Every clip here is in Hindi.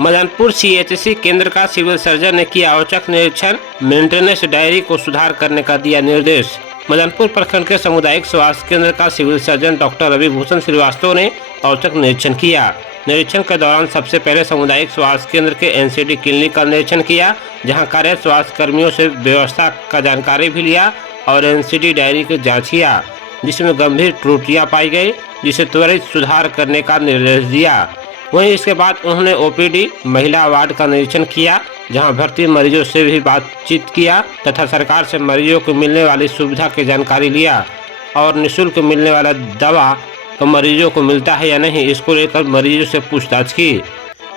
मदनपुर सीएचसी केंद्र का सिविल सर्जन ने किया औचक निरीक्षण, मेंटेनेंस डायरी को सुधार करने का दिया निर्देश। मदनपुर प्रखंड के सामुदायिक स्वास्थ्य केंद्र का civil surgeon doctor Ravi Bhushan Srivastava ने औचक निरीक्षण किया। निरीक्षण के दौरान सबसे पहले सामुदायिक स्वास्थ्य केंद्र के एनसीडी क्लिनिक का निरीक्षण किया, जहां कार्यरत स्वास्थ्य कर्मियों से व्यवस्था का जानकारी भी लिया और एनसीडी डायरी की जाँच किया, जिसमें गंभीर त्रुटियाँ पाई गई, जिसे त्वरित सुधार करने का निर्देश दिया। वहीं इसके बाद उन्होंने ओपीडी महिला वार्ड का निरीक्षण किया, जहां भर्ती मरीजों से भी बातचीत किया तथा सरकार से मरीजों को मिलने वाली सुविधा की जानकारी लिया और निःशुल्क मिलने वाला दवा तो मरीजों को मिलता है या नहीं, इसको लेकर मरीजों से पूछताछ की।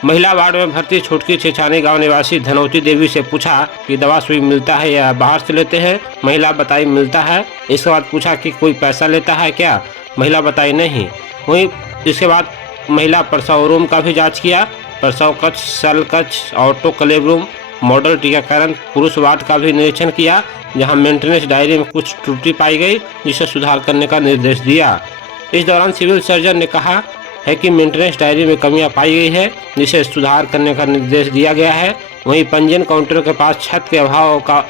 महिला वार्ड में भर्ती छुटकी छिछानी गांव निवासी धनौती देवी से पूछा कि दवा सुई मिलता है या बाहर से लेते हैं। महिला बताई मिलता है। इसके बाद पूछा कि कोई पैसा लेता है क्या, महिला बताई नहीं। वहीं इसके बाद महिला प्रसव रूम का भी जांच किया। प्रसव कक्ष, सेल कक्ष, ऑटो क्लेव रूम, मॉडल टीकाकरण पुरुष वार्ड का भी निरीक्षण किया, जहां मेंटेनेंस डायरी में कुछ त्रुटि पाई गई, जिसे सुधार करने का निर्देश दिया। इस दौरान सिविल सर्जन ने कहा है कि मेंटेनेंस डायरी में कमियां पाई गई है, जिसे सुधार करने का निर्देश दिया गया है। वहीं पंजीयन काउंटर के पास छत के अभाव का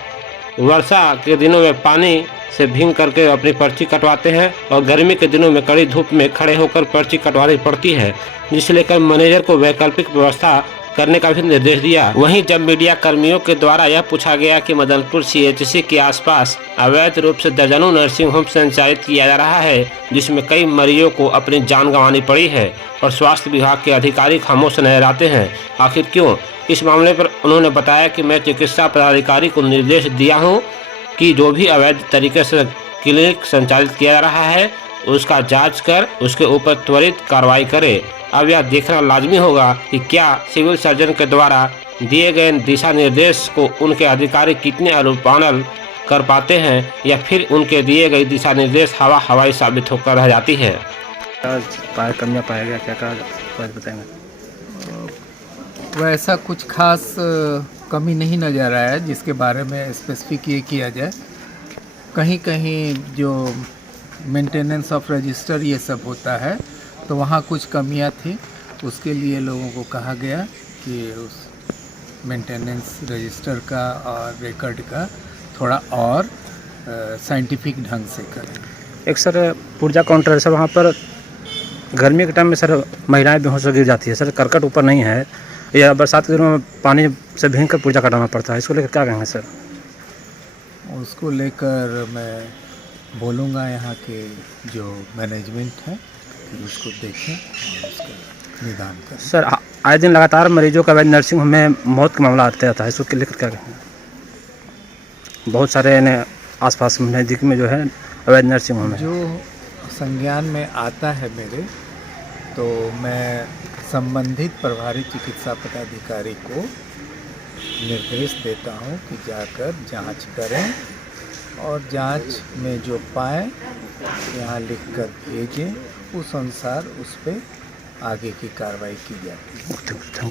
वर्षा के दिनों में पानी से भींग करके अपनी पर्ची कटवाते हैं और गर्मी के दिनों में कड़ी धूप में खड़े होकर पर्ची कटवानी पड़ती है, जिसे लेकर मैनेजर को वैकल्पिक व्यवस्था करने का भी निर्देश दिया। वहीं जब मीडिया कर्मियों के द्वारा यह पूछा गया कि मदनपुर सीएचसी के आसपास अवैध रूप से दर्जनों नर्सिंग होम संचालित किया जा रहा है, जिसमें कई मरीजों को अपनी जान गंवानी पड़ी है और स्वास्थ्य विभाग के अधिकारी खामोश नजर आते हैं, आखिर क्यों? इस मामले पर उन्होंने बताया कि मैं चिकित्सा पदाधिकारी को निर्देश दिया हूँ कि जो भी अवैध तरीके से क्लिनिक संचालित किया जा रहा है, उसका जांच कर उसके ऊपर त्वरित कार्रवाई करे। अब यह देखना लाजमी होगा कि क्या सिविल सर्जन के द्वारा दिए गए दिशा निर्देश को उनके अधिकारी कितने अनुपालन कर पाते हैं या फिर उनके दिए गए दिशा निर्देश हवाई साबित होकर रह जाती है। कमियाँ पाया गया, क्या बताएंगे? वैसा कुछ खास कमी नहीं नज़र आया जिसके बारे में स्पेसिफिक ये किया जाए। कहीं कहीं जो मेंटेनेंस ऑफ रजिस्टर ये सब होता है तो वहाँ कुछ कमियाँ थी, उसके लिए लोगों को कहा गया कि उस मेंटेनेंस रजिस्टर का और रिकॉर्ड का थोड़ा और साइंटिफिक ढंग से करें। एक सर पुर्जा काउंटर है सर, वहाँ पर गर्मी के टाइम में सर महिलाएं बेहोश गिर जाती है सर, करकट ऊपर नहीं है, या बरसात के दिनों में पानी से भीग कर पुर्जा कटाना पड़ता है, इसको लेकर क्या कहेंगे सर? उसको लेकर मैं बोलूँगा यहाँ के जो मैनेजमेंट है कि उसको देखें और उसका निदान करें। सर आए दिन लगातार मरीजों का अवैध नर्सिंग होम में मौत का मामला आते रहता है, इसको लेकर क्या कहेंगे? बहुत सारे आसपास नज़दीक में जो है अवैध नर्सिंग होम है। जो संज्ञान में आता है मेरे, तो मैं संबंधित प्रभारी चिकित्सा पदाधिकारी को निर्देश देता हूं कि जाकर जांच करें और जांच में जो पाएँ यहाँ लिखकर भेजें, उस अनुसार उस पर आगे की कार्रवाई की जाती है।